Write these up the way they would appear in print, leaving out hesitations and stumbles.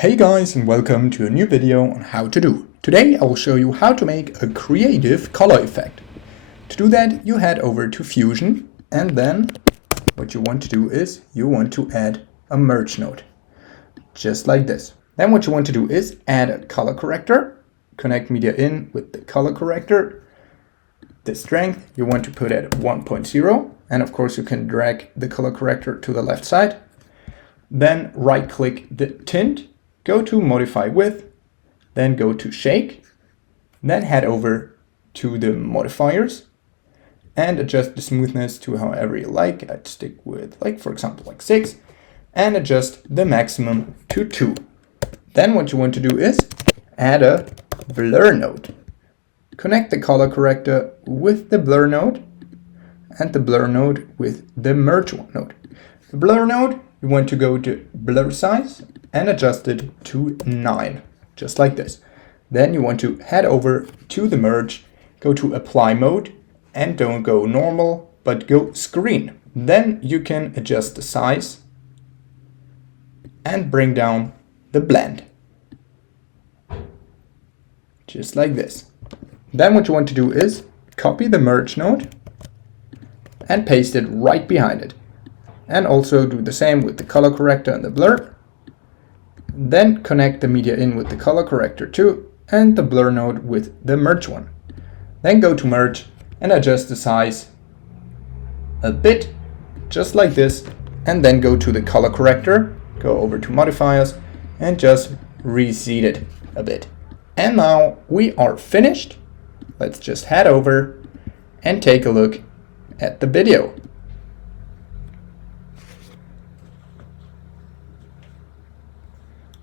Hey guys, and welcome to a new video on how to do. Today I will show you how to make a creative color effect. To do that, you head over to Fusion, and then what you want to do is you want to add a merge node, just like this. Then what you want to do is add a color corrector, connect media in with the color corrector. The strength you want to put at 1.0, and of course you can drag the color corrector to the left side. Then right click the tint, go to modify width, then go to shake, then head over to the modifiers and adjust the smoothness to however you like. I'd stick with, for example, 6, and adjust the maximum to 2. Then what you want to do is add a blur node. Connect the color corrector with the blur node and the blur node with the merge node. The blur node, you want to go to blur size and adjust it to 9, just like this. Then you want to head over to the merge, go to apply mode, and don't go normal, but go screen. Then you can adjust the size and bring down the blend, just like this. Then what you want to do is copy the merge node and paste it right behind it. And also do the same with the color corrector and the blur. Then connect the media in with the color corrector too, and the blur node with the merge one. Then go to merge and adjust the size a bit, just like this, and then go to the color corrector, go over to modifiers, and just reseed it a bit. And now we are finished. Let's just head over and take a look at the video.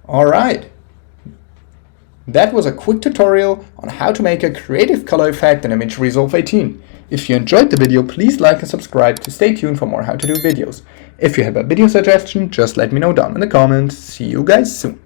Alright, that was a quick tutorial on how to make a creative color effect in DaVinci Resolve 18. If you enjoyed the video, please like and subscribe to stay tuned for more how to do videos. If you have a video suggestion, just let me know down in the comments. See you guys soon.